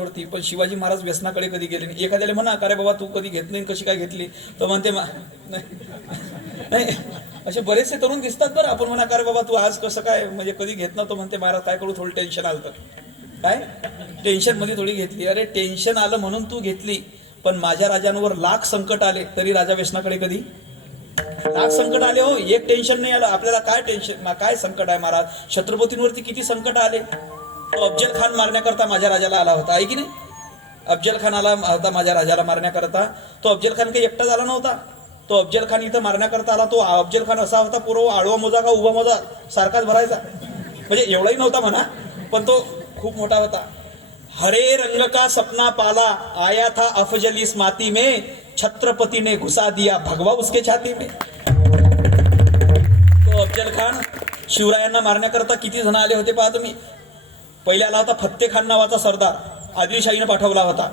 वरती. पण शिवाजी महाराज व्यसनाकडे कधी गेले नाही. एखाद्याला म्हणा अरे बाबा तू कधी घेत नाही, कशी काय घेतली, तर म्हणते नाही. असे बरेचसे तरुण दिसतात बरं. आपण म्हणा अरे बाबा तू आज कसं काय म्हणजे कधी घेत नव्हतं, म्हणते महाराज काय करू, थोडं टेन्शन आलं. तर काय टेन्शन मध्ये थोडी घेतली. अरे टेन्शन आलं म्हणून तू घेतली, पण माझ्या राजांवर लाख संकट आले तरी राजा व्यसनाकडे कधी. लाख संकट आले हो, एक टेन्शन नाही आलं. आपल्याला काय टेन्शन, काय संकट आहे महाराज. छत्रपतींवरती किती संकट आले. तो अफजल खान मारण्याकरता माझ्या राजाला आला होता, आहे की नाही. अफजल खान आला होता माझ्या राजाला मारण्याकरता. तो अफजल खान काही एकटा झाला नव्हता. तो अफजल खान इथं मारण्याकरता आला. तो अफजल खान असा होता, पूर्व आडवा मोजा का उभा मोजा सारखाच भरायचा. म्हणजे एवढाही नव्हता म्हणा, पण तो खूप मोठा होता. हरे रंग का सपना पाला आया था अफजल इस माती में, छत्रपति ने घुसा दिया भगवा उसके छाती में. तो अफजल खान शिवरायांना मारण्याकरता किती जण आले होते पहा तुम्ही. पहिला आला होता फत्ते खान नावाचा सरदार, आदिलशाहीने पाठवला होता.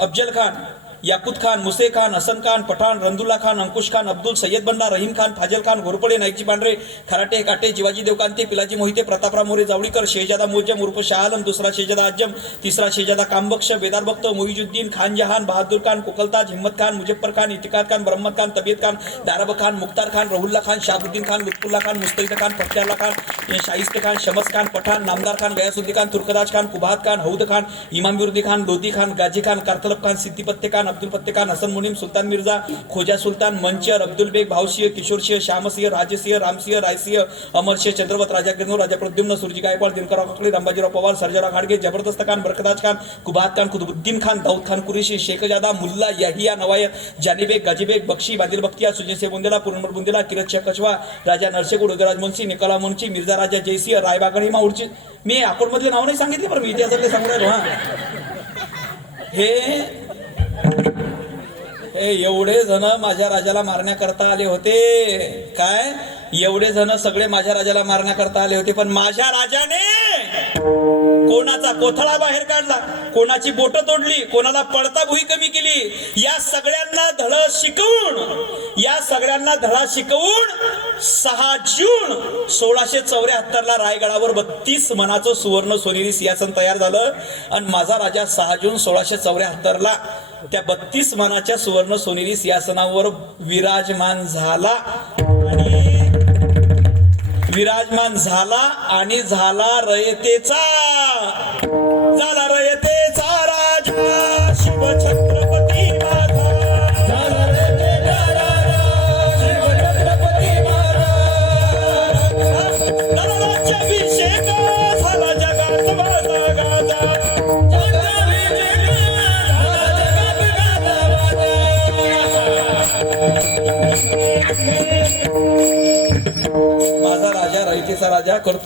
अफजल खान, याकुत खान, मुसे खान, हसन खान, पठाण, रंदुल्ला खान, अंकुश खान, अब्दुल, सय्यद बंडा, रहीम खान, फाजल खान, घोरपडे, नाईकजी पांढरे, खराटे काटे, जिवाजी देवकांते, पिलाजी मोहिते, प्रतापराव मोरे जावळीकर, शेहजादा मोजम उर्फ शाह आलम, दुसरा शेहजादा आजम, तिसरा शेहजादा कामबख्श, बेदार बख्त, मोहिजुद्दीन, खान जहान, बहादूर खान, कोकलताज, हिम्मत खान, मुजफ्फर खान, इतिकार खान, ब्रह्मत खान, तबीयत खान, दारब खान, मुख्तार खान, रहुल्ला खान, शाहबुद्दीन खान, लुत्फुल्ला खान, मुस्तैद खान, फत्याल्ला खान, शाहिस्ते खान, शमस खान, पठाण, नामदार खान, गयासुद्दीन खान, तुर्कदाज खान, कुबात खान, हौद खान, इमाम बिरुदी खान, लोधी खान, गाजी खान, कारतलब खान, सिद्दी पत्ते खान, अब्दुल पत्ते खान, हसन मुनीम, सुलतान मिर्जा, खोजा सुलतान, मंचर, अब्दुल बेग, भावसिंह, किशोरसिंह, श्यामसिंह, राजसिंह, रामसिंह, रायसिंह, अमरसिंह, चंद्रवत, राजा गिरनो, राजा प्रद्युम्न, सुरजी गायकवाड, दिनकरराव काकडे, रामबाजीराव पवार, सर्जेराव घाडगे, जबरदस्त खान, बरकताज खान, कुबात खान, कुतुबुद्दीन खान, दाऊद खान कुरेशी, शेखजादा, मुल्ला, याहिया, नवायत, जानीबेग, गाजीबेग, बक्षी, बादिल बख्तियार, सुजनसिंह बुंदेला, पूर्णमल बुंदेला, किरत शेख कछवा, राजा नरसेगुड, उदयराज मुन्सी, निकोला मुन्सी, मिर्झा राजा जयसिंह, रायबागड, ही माऊडची. मी अकोटमधले नाव नाही सांगितले, पण मी इतिहासातले सांगू राहिलो. हे एवढे जण माझ्या राजाला मारण्याकरता आले होते. काय एवढे जण सगळे माझ्या राजाला मारण्याकरता आले होते, पण माझ्या राजाने कोणाचा कोथळा बाहेर काढला, कोणाची बोट तोडली, कोणाला पडता भुई कमी केली. या सगळ्यांना धडा शिकवून 6 जून 1674 ला रायगडावर 32 मनाचं सुवर्ण सोनेरी सिंहासन तयार झालं. आणि माझा राजा 6 जून 1674 ला त्या 32 मानाच्या सुवर्ण सोनेरी सिंहासनावर विराजमान झाला. आणि झाला रयतेचा राजा शिवछत्रपती माझा. झाला रयतेचा राजा शिवछत्रपती माझा. राज्याभिषेक झाला जगात माझा गाजा. माझा राजा रयतेचा राजा करतो.